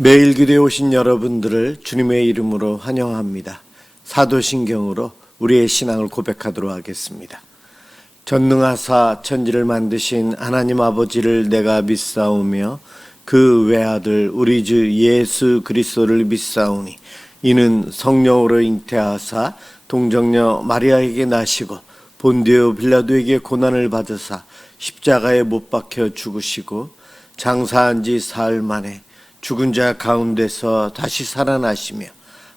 매일 기도에 오신 여러분들을 주님의 이름으로 환영합니다. 사도신경으로 우리의 신앙을 고백하도록 하겠습니다. 전능하사 천지를 만드신 하나님 아버지를 내가 믿사오며 그 외아들 우리 주 예수 그리스도를 믿사오니 이는 성령으로 잉태하사 동정녀 마리아에게 나시고 본디오 빌라도에게 고난을 받으사 십자가에 못 박혀 죽으시고 장사한 지 사흘 만에 죽은 자 가운데서 다시 살아나시며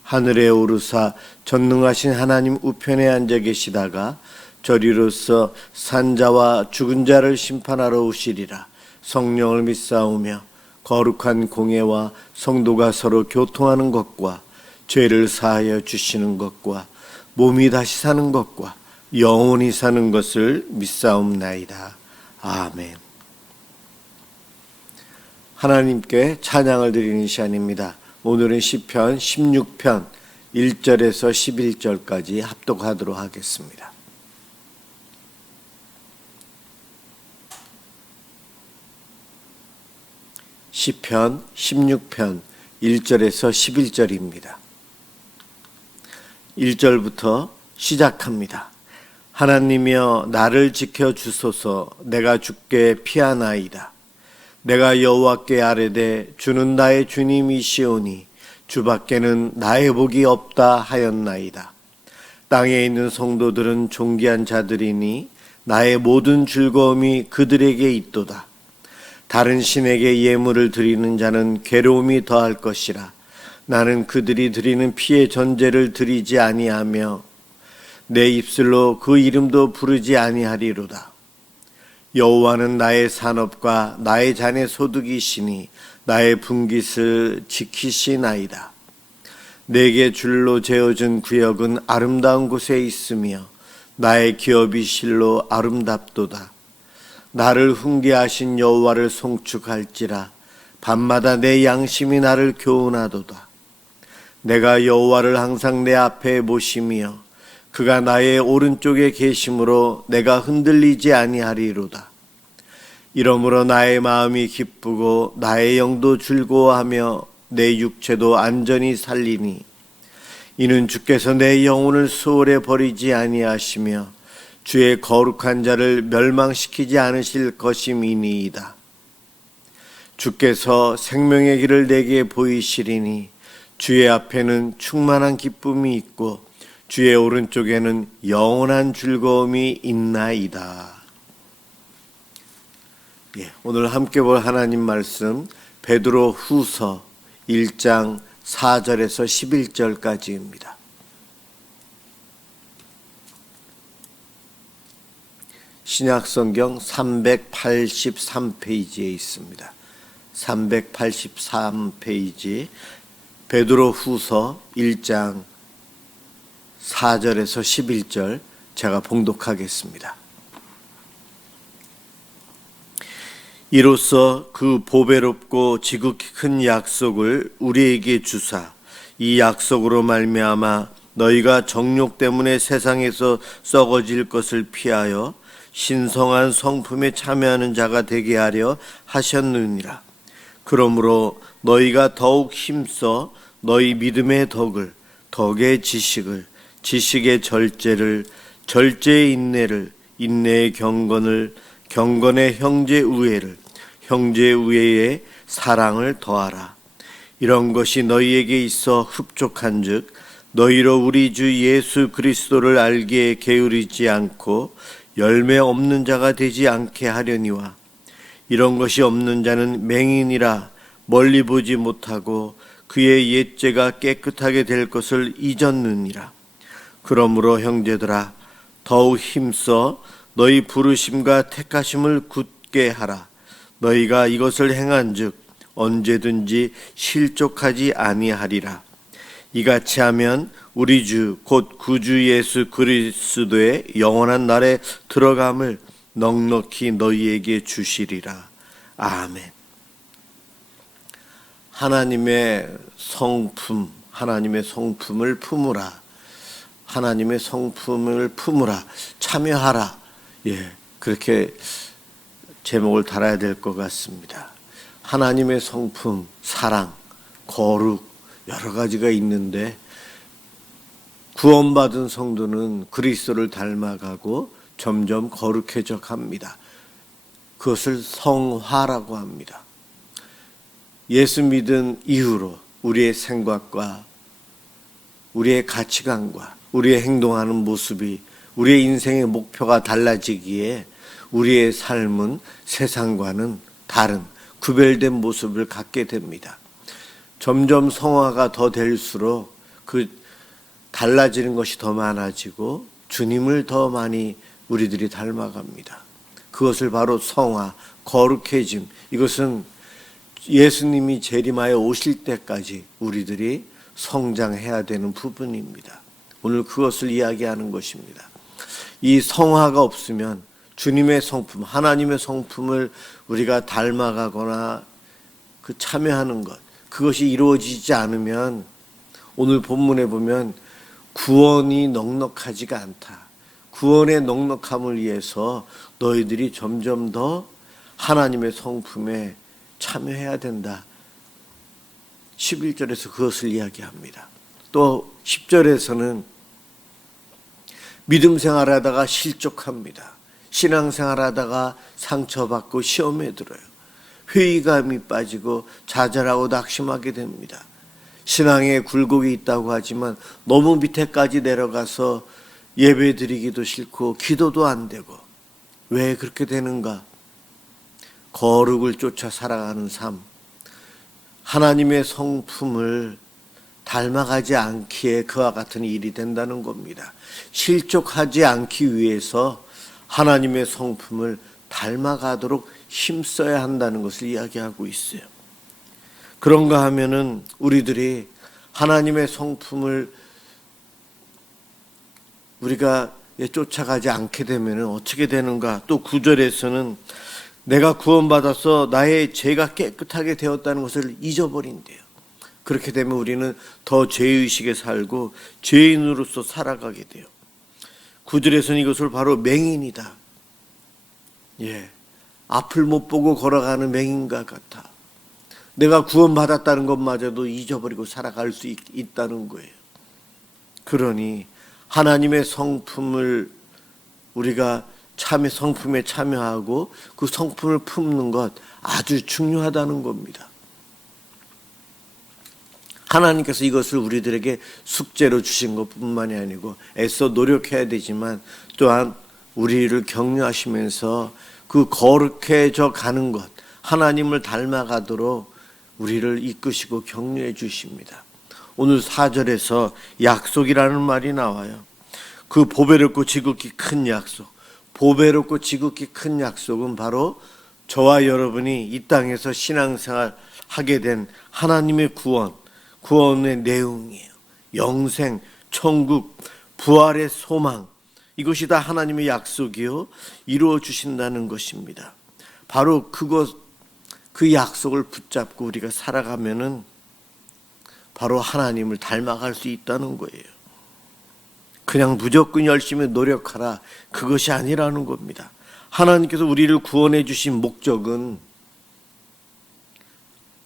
하늘에 오르사 전능하신 하나님 우편에 앉아 계시다가 저리로서 산자와 죽은 자를 심판하러 오시리라. 성령을 믿사오며 거룩한 공예와 성도가 서로 교통하는 것과 죄를 사하여 주시는 것과 몸이 다시 사는 것과 영원히 사는 것을 믿사옵나이다. 아멘. 하나님께 찬양을 드리는 시간입니다. 오늘은 시편 16편 1절에서 11절까지 합독하도록 하겠습니다. 시편 16편 1절에서 11절입니다. 1절부터 시작합니다. 하나님이여 나를 지켜주소서. 내가 주께 피하나이다. 내가 여호와께 아뢰되 주는 나의 주님이시오니 주밖에는 나의 복이 없다 하였나이다. 땅에 있는 성도들은 존귀한 자들이니 나의 모든 즐거움이 그들에게 있도다. 다른 신에게 예물을 드리는 자는 괴로움이 더할 것이라. 나는 그들이 드리는 피의 전제를 드리지 아니하며 내 입술로 그 이름도 부르지 아니하리로다. 여호와는 나의 산업과 나의 잔의 소득이시니 나의 분깃을 지키시나이다. 내게 줄로 재어준 구역은 아름다운 곳에 있으며 나의 기업이 실로 아름답도다. 나를 훈계하신 여호와를 송축할지라. 밤마다 내 양심이 나를 교훈하도다. 내가 여호와를 항상 내 앞에 모시며 그가 나의 오른쪽에 계심으로 내가 흔들리지 아니하리로다. 이러므로 나의 마음이 기쁘고 나의 영도 즐거워하며 내 육체도 안전히 살리니 이는 주께서 내 영혼을 수월에 버리지 아니하시며 주의 거룩한 자를 멸망시키지 않으실 것임이니이다. 주께서 생명의 길을 내게 보이시리니 주의 앞에는 충만한 기쁨이 있고 주의 오른쪽에는 영원한 즐거움이 있나이다. 오늘 함께 볼 하나님 말씀 베드로 후서 1장 4절에서 11절까지입니다. 신약성경 383페이지에 있습니다. 383페이지 베드로 후서 1장 4절에서 11절 제가 봉독하겠습니다. 이로써 그 보배롭고 지극히 큰 약속을 우리에게 주사 이 약속으로 말미암아 너희가 정욕 때문에 세상에서 썩어질 것을 피하여 신성한 성품에 참여하는 자가 되게 하려 하셨느니라. 그러므로 너희가 더욱 힘써 너희 믿음의 덕을, 덕의 지식을, 지식의 절제를, 절제의 인내를, 인내의 경건을, 경건의 형제 우애를, 형제 우애의 사랑을 더하라. 이런 것이 너희에게 있어 흡족한즉 너희로 우리 주 예수 그리스도를 알기에 게으르지 않고 열매 없는 자가 되지 않게 하려니와 이런 것이 없는 자는 맹인이라 멀리 보지 못하고 그의 옛죄가 깨끗하게 될 것을 잊었느니라. 그러므로 형제들아 더욱 힘써 너희 부르심과 택하심을 굳게 하라. 너희가 이것을 행한즉 언제든지 실족하지 아니하리라. 이같이 하면 우리 주 곧 구주 예수 그리스도의 영원한 날에 들어감을 넉넉히 너희에게 주시리라. 아멘. 하나님의 성품, 하나님의 성품을 품으라. 하나님의 성품을 품으라. 참여하라. 그렇게 제목을 달아야 될 것 같습니다. 하나님의 성품, 사랑, 거룩 여러 가지가 있는데 구원받은 성도는 그리스도를 닮아가고 점점 거룩해져 갑니다. 그것을 성화라고 합니다. 예수 믿은 이후로 우리의 생각과 우리의 가치관과 우리의 행동하는 모습이 우리의 인생의 목표가 달라지기에 우리의 삶은 세상과는 다른 구별된 모습을 갖게 됩니다. 점점 성화가 더 될수록 그 달라지는 것이 더 많아지고 주님을 더 많이 우리들이 닮아갑니다. 그것을 바로 성화, 거룩해짐, 이것은 예수님이 재림하여 오실 때까지 우리들이 성장해야 되는 부분입니다. 오늘 그것을 이야기하는 것입니다. 이 성화가 없으면 주님의 성품, 하나님의 성품을 우리가 닮아가거나 그 참여하는 것, 그것이 이루어지지 않으면 오늘 본문에 보면 구원이 넉넉하지가 않다. 구원의 넉넉함을 위해서 너희들이 점점 더 하나님의 성품에 참여해야 된다. 11절에서 그것을 이야기합니다. 또 10절에서는 믿음 생활하다가 실족합니다. 신앙생활하다가 상처받고 시험에 들어요. 회의감이 빠지고 좌절하고 낙심하게 됩니다. 신앙에 굴곡이 있다고 하지만 너무 밑에까지 내려가서 예배 드리기도 싫고 기도도 안 되고 왜 그렇게 되는가? 거룩을 쫓아 살아가는 삶, 하나님의 성품을 닮아가지 않기에 그와 같은 일이 된다는 겁니다. 실족하지 않기 위해서 하나님의 성품을 닮아가도록 힘써야 한다는 것을 이야기하고 있어요. 그런가 하면은 우리들이 하나님의 성품을 우리가 쫓아가지 않게 되면 어떻게 되는가? 또 9절에서는 내가 구원받아서 나의 죄가 깨끗하게 되었다는 것을 잊어버린대요. 그렇게 되면 우리는 더 죄의식에 살고 죄인으로서 살아가게 돼요. 9절에서는 이것을 바로 맹인이다. 앞을 못 보고 걸어가는 맹인과 같아. 내가 구원받았다는 것마저도 잊어버리고 살아갈 수 있다는 거예요. 그러니 하나님의 성품을 우리가 성품에 참여하고 그 성품을 품는 것 아주 중요하다는 겁니다. 하나님께서 이것을 우리들에게 숙제로 주신 것뿐만이 아니고 애써 노력해야 되지만 또한 우리를 격려하시면서 그 거룩해져 가는 것, 하나님을 닮아가도록 우리를 이끄시고 격려해 주십니다. 오늘 4절에서 약속이라는 말이 나와요. 그 보배롭고 지극히 큰 약속, 보배롭고 지극히 큰 약속은 바로 저와 여러분이 이 땅에서 신앙생활 하게 된 하나님의 구원의 내용이에요. 영생, 천국, 부활의 소망, 이것이 다 하나님의 약속이요 이루어 주신다는 것입니다. 바로 그 약속을 붙잡고 우리가 살아가면은 바로 하나님을 닮아갈 수 있다는 거예요. 그냥 무조건 열심히 노력하라, 그것이 아니라는 겁니다. 하나님께서 우리를 구원해 주신 목적은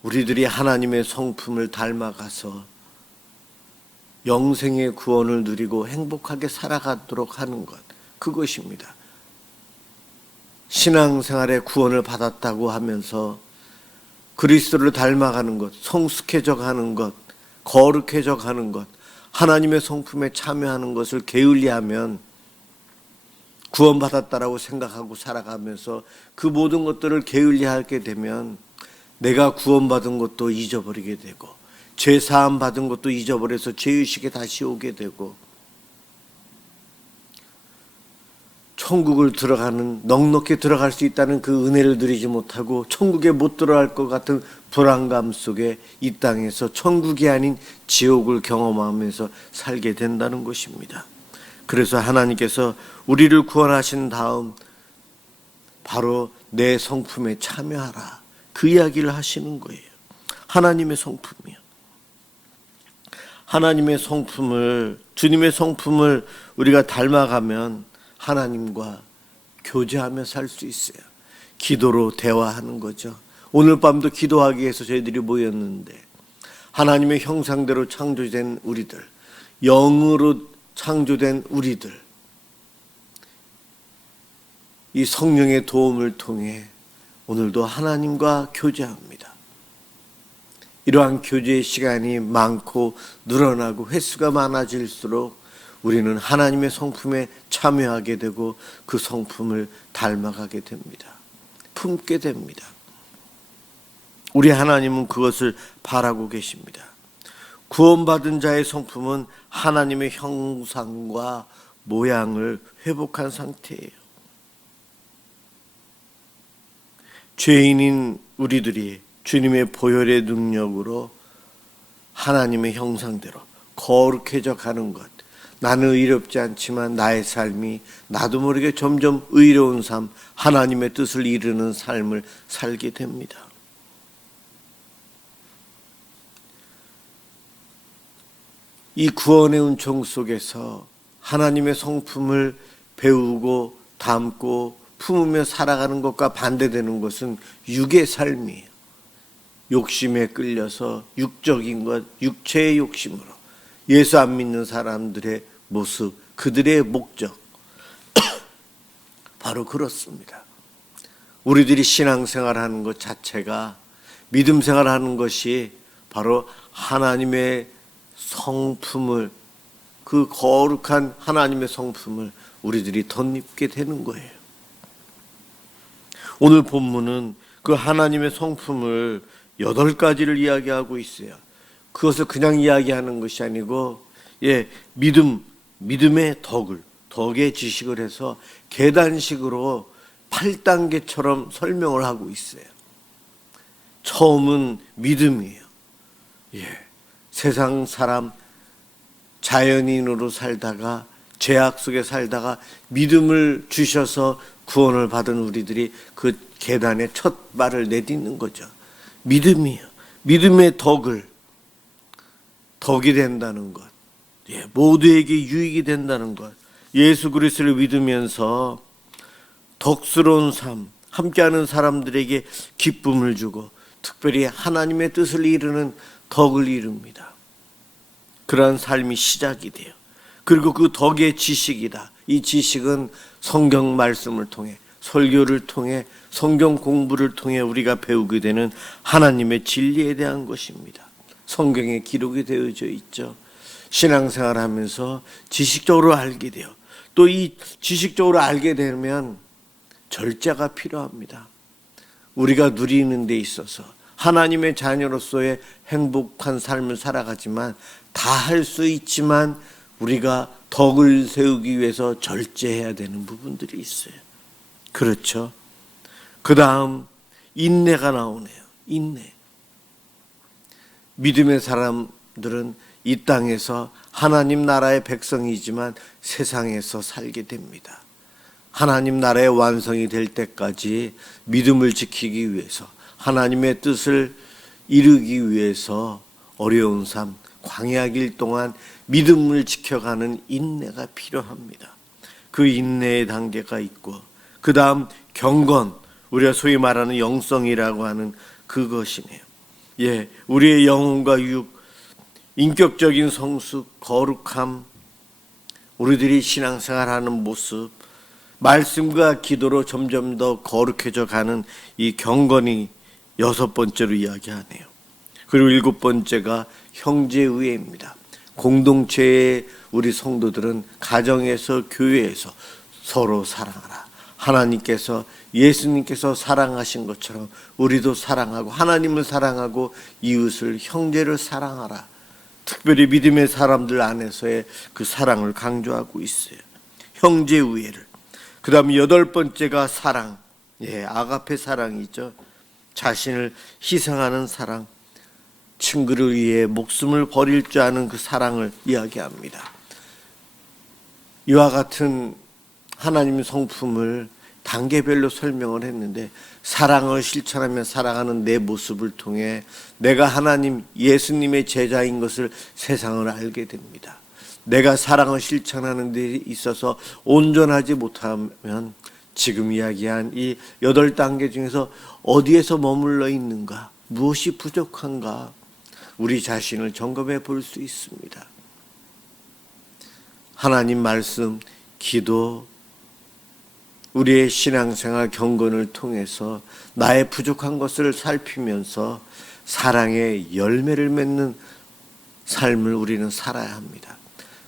우리들이 하나님의 성품을 닮아가서 영생의 구원을 누리고 행복하게 살아가도록 하는 것, 그것입니다. 신앙생활의 구원을 받았다고 하면서 그리스도를 닮아가는 것, 성숙해져 가는 것, 거룩해져 가는 것, 하나님의 성품에 참여하는 것을 게을리하면 구원받았다라고 생각하고 살아가면서 그 모든 것들을 게을리하게 되면 내가 구원받은 것도 잊어버리게 되고 죄 사함 받은 것도 잊어버려서 죄의식에 다시 오게 되고 천국을 넉넉히 들어갈 수 있다는 그 은혜를 누리지 못하고 천국에 못 들어갈 것 같은 불안감 속에 이 땅에서 천국이 아닌 지옥을 경험하면서 살게 된다는 것입니다. 그래서 하나님께서 우리를 구원하신 다음 바로 내 성품에 참여하라, 그 이야기를 하시는 거예요. 하나님의 성품이요. 하나님의 성품을, 주님의 성품을 우리가 닮아가면 하나님과 교제하며 살 수 있어요. 기도로 대화하는 거죠. 오늘 밤도 기도하기 위해서 저희들이 모였는데 하나님의 형상대로 창조된 우리들, 영으로 창조된 우리들, 이 성령의 도움을 통해 오늘도 하나님과 교제합니다. 이러한 교제의 시간이 많고 늘어나고 횟수가 많아질수록 우리는 하나님의 성품에 참여하게 되고 그 성품을 닮아가게 됩니다. 품게 됩니다. 우리 하나님은 그것을 바라고 계십니다. 구원받은 자의 성품은 하나님의 형상과 모양을 회복한 상태예요. 죄인인 우리들이 주님의 보혈의 능력으로 하나님의 형상대로 거룩해져 가는 것, 나는 의롭지 않지만 나의 삶이 나도 모르게 점점 의로운 삶, 하나님의 뜻을 이루는 삶을 살게 됩니다. 이 구원의 은총 속에서 하나님의 성품을 배우고 담고 품으며 살아가는 것과 반대되는 것은 육의 삶이에요. 욕심에 끌려서 육적인 것, 육체의 욕심으로 예수 안 믿는 사람들의 모습, 그들의 목적 바로 그렇습니다. 우리들이 신앙생활하는 것 자체가, 믿음 생활하는 것이 바로 하나님의 성품을, 그 거룩한 하나님의 성품을 우리들이 덧입게 되는 거예요. 오늘 본문은 그 하나님의 성품을 8가지를 이야기하고 있어요. 그것을 그냥 이야기하는 것이 아니고, 믿음의 덕의 지식을 해서 계단식으로 8단계처럼 설명을 하고 있어요. 처음은 믿음이에요. 세상 사람, 자연인으로 살다가 죄악 속에 살다가 믿음을 주셔서 구원을 받은 우리들이 그 계단에 첫 발을 내딛는 거죠. 믿음이에요. 믿음의 덕이 된다는 것, 모두에게 유익이 된다는 것, 예수 그리스도를 믿으면서 덕스러운 삶, 함께하는 사람들에게 기쁨을 주고 특별히 하나님의 뜻을 이루는 덕을 이룹니다. 그러한 삶이 시작이 돼요. 그리고 그 덕의 지식이다. 이 지식은 성경 말씀을 통해, 설교를 통해, 성경 공부를 통해 우리가 배우게 되는 하나님의 진리에 대한 것입니다. 성경에 기록이 되어져 있죠. 신앙생활 하면서 지식적으로 알게 돼요. 또 이 지식적으로 알게 되면 절제가 필요합니다. 우리가 누리는 데 있어서 하나님의 자녀로서의 행복한 삶을 살아가지만 다 할 수 있지만 우리가 덕을 세우기 위해서 절제해야 되는 부분들이 있어요. 그렇죠. 그 다음 인내가 나오네요. 인내. 믿음의 사람들은 이 땅에서 하나님 나라의 백성이지만 세상에서 살게 됩니다. 하나님 나라의 완성이 될 때까지 믿음을 지키기 위해서, 하나님의 뜻을 이루기 위해서 어려운 삶, 광야길 동안 믿음을 지켜가는 인내가 필요합니다. 그 인내의 단계가 있고, 그 다음 경건, 우리가 소위 말하는 영성이라고 하는 그것이네요. 우리의 영혼과 육, 인격적인 성숙, 거룩함, 우리들이 신앙생활하는 모습, 말씀과 기도로 점점 더 거룩해져 가는 이 경건이 6번째로 이야기하네요. 그리고 7번째가 형제의회입니다. 공동체의 우리 성도들은 가정에서, 교회에서 서로 사랑하라. 하나님께서, 예수님께서 사랑하신 것처럼 우리도 사랑하고, 하나님을 사랑하고 이웃을, 형제를 사랑하라. 특별히 믿음의 사람들 안에서의 그 사랑을 강조하고 있어요. 형제의회를. 그 다음 8번째가 사랑. 아가페 사랑이죠. 자신을 희생하는 사랑, 친구를 위해 목숨을 버릴 줄 아는 그 사랑을 이야기합니다. 이와 같은 하나님의 성품을 단계별로 설명을 했는데, 사랑을 실천하며 살아가는 내 모습을 통해 내가 하나님, 예수님의 제자인 것을 세상을 알게 됩니다. 내가 사랑을 실천하는 데 있어서 온전하지 못하면 지금 이야기한 이 8단계 중에서 어디에서 머물러 있는가, 무엇이 부족한가, 우리 자신을 점검해 볼 수 있습니다. 하나님 말씀, 기도, 우리의 신앙생활 경건을 통해서 나의 부족한 것을 살피면서 사랑의 열매를 맺는 삶을 우리는 살아야 합니다.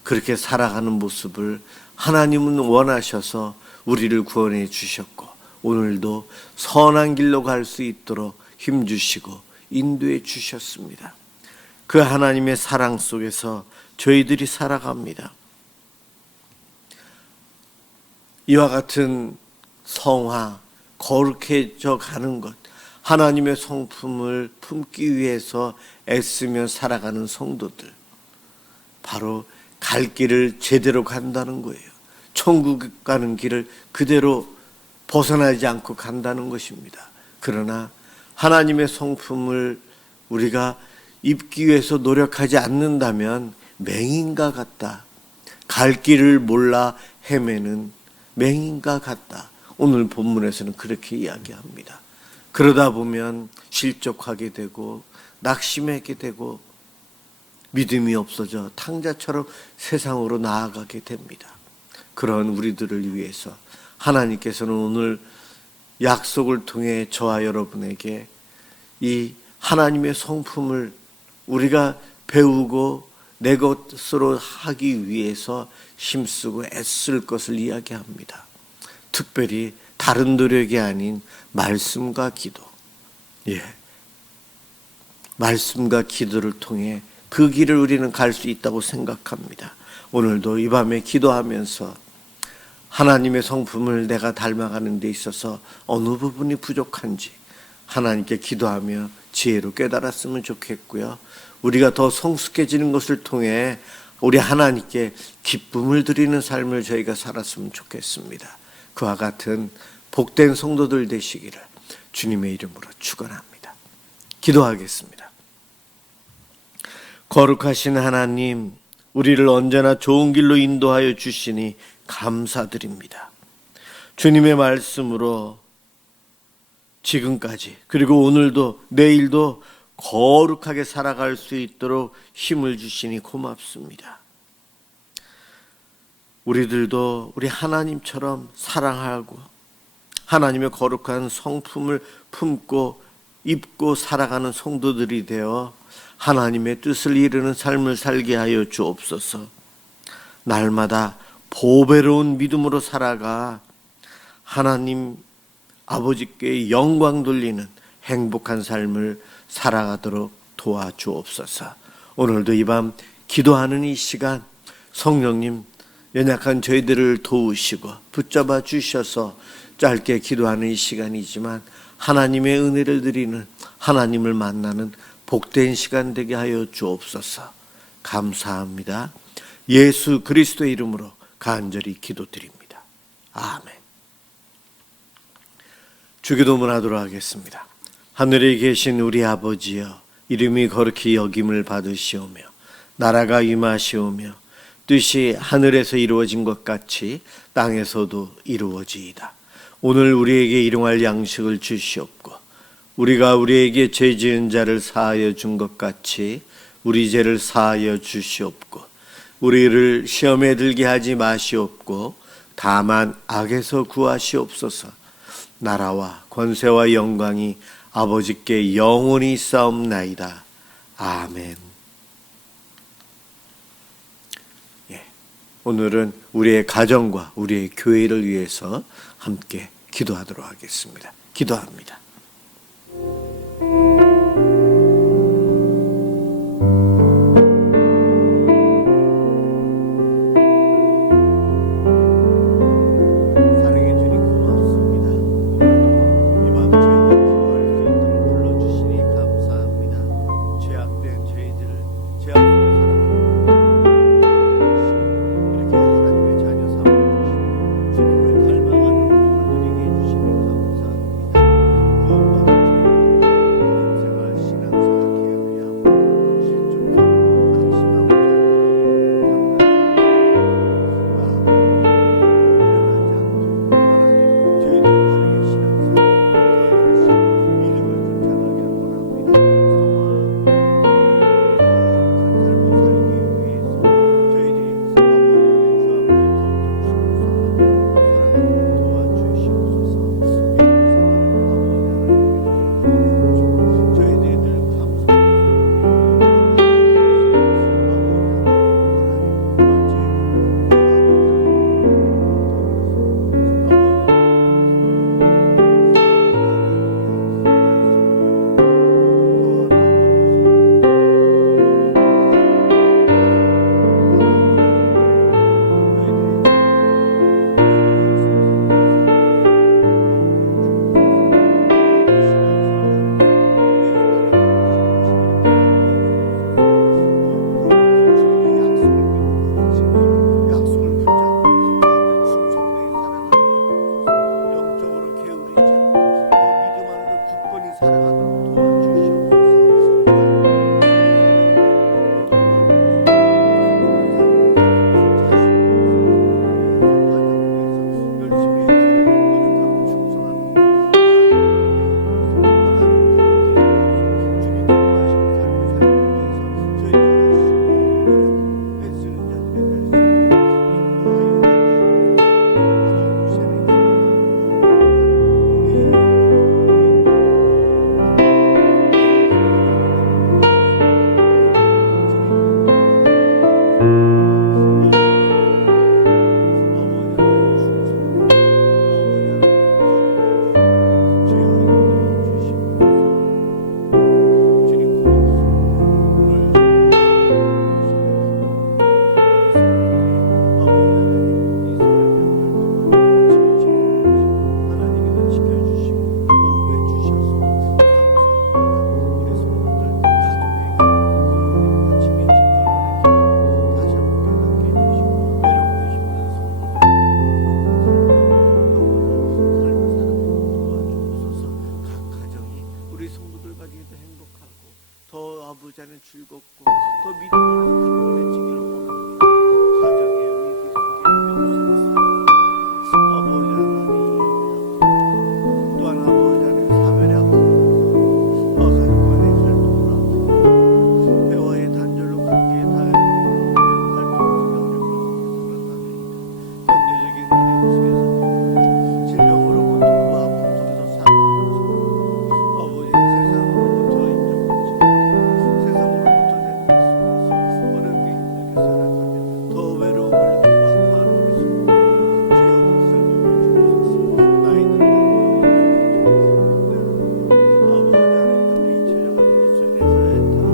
그렇게 살아가는 모습을 하나님은 원하셔서 우리를 구원해 주셨고 오늘도 선한 길로 갈 수 있도록 힘주시고 인도해 주셨습니다. 그 하나님의 사랑 속에서 저희들이 살아갑니다. 이와 같은 성화, 거룩해져 가는 것, 하나님의 성품을 품기 위해서 애쓰며 살아가는 성도들, 바로 갈 길을 제대로 간다는 거예요. 천국 가는 길을 그대로 벗어나지 않고 간다는 것입니다. 그러나 하나님의 성품을 우리가 입기 위해서 노력하지 않는다면 맹인과 같다. 갈 길을 몰라 헤매는 맹인과 같다. 오늘 본문에서는 그렇게 이야기합니다. 그러다 보면 실족하게 되고 낙심하게 되고 믿음이 없어져 탕자처럼 세상으로 나아가게 됩니다. 그런 우리들을 위해서 하나님께서는 오늘 약속을 통해 저와 여러분에게 이 하나님의 성품을 우리가 배우고 내 것으로 하기 위해서 힘쓰고 애쓸 것을 이야기합니다. 특별히 다른 노력이 아닌 말씀과 기도, 말씀과 기도를 통해 그 길을 우리는 갈 수 있다고 생각합니다. 오늘도 이 밤에 기도하면서 하나님의 성품을 내가 닮아가는 데 있어서 어느 부분이 부족한지 하나님께 기도하며 지혜로 깨달았으면 좋겠고요. 우리가 더 성숙해지는 것을 통해 우리 하나님께 기쁨을 드리는 삶을 저희가 살았으면 좋겠습니다. 그와 같은 복된 성도들 되시기를 주님의 이름으로 축원합니다. 기도하겠습니다. 거룩하신 하나님, 우리를 언제나 좋은 길로 인도하여 주시니 감사드립니다. 주님의 말씀으로 지금까지 그리고 오늘도 내일도 거룩하게 살아갈 수 있도록 힘을 주시니 고맙습니다. 우리들도 우리 하나님처럼 사랑하고 하나님의 거룩한 성품을 품고 입고 살아가는 성도들이 되어 하나님의 뜻을 이루는 삶을 살게 하여 주옵소서. 날마다 보배로운 믿음으로 살아가 하나님 아버지께 영광 돌리는 행복한 삶을 살아가도록 도와주옵소서. 오늘도 이 밤 기도하는 이 시간 성령님 연약한 저희들을 도우시고 붙잡아 주셔서 짧게 기도하는 이 시간이지만 하나님의 은혜를 드리는 하나님을 만나는 복된 시간 되게 하여 주옵소서. 감사합니다. 예수 그리스도의 이름으로 간절히 기도드립니다. 아멘. 주기도문 하도록 하겠습니다. 하늘에 계신 우리 아버지여, 이름이 거룩히 여김을 받으시오며 나라가 임하시오며 뜻이 하늘에서 이루어진 것 같이 땅에서도 이루어지이다. 오늘 우리에게 일용할 양식을 주시옵고 우리가 우리에게 죄 지은 자를 사하여 준 것 같이 우리 죄를 사하여 주시옵고 우리를 시험에 들게 하지 마시옵고 다만 악에서 구하시옵소서. 나라와 권세와 영광이 아버지께 영원히 있사옵나이다. 아멘. 오늘은 우리의 가정과 우리의 교회를 위해서 함께 기도하도록 하겠습니다. 기도합니다. 아버지 안에 즐겁고 더 믿음으로 강건해지기를 원합니다. 가정의 위기 속에 명수를 살아 아버지 하나님 또한 아버지 안에 사별의 아픔 가족 간의 갈등을 아픔 배와의 단절로 관계에 닿고 갈등 속에 어려움을 속에 살아가는 경제적인 어려움 속에서 질병으로 고통과 아픔 속에서 살아가면서 아버지 세상으로부터 인정받지 못하고 세상으로부터 내 속에서 어렵게 힘들게 살아가며 더 외로움을 느끼고 아파하는 우리 성도들을 주여 불쌍히 여겨주옵소서. 나이들을 먹고 인정받지 못하고 아버지 하나님 잊혀져가는 것 속에서 애타고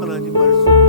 하나님 말씀을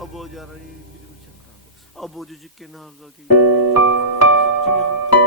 아버지 하나님 믿음을 체크하고 아버지 주께 나아가게 주옵소서. 주님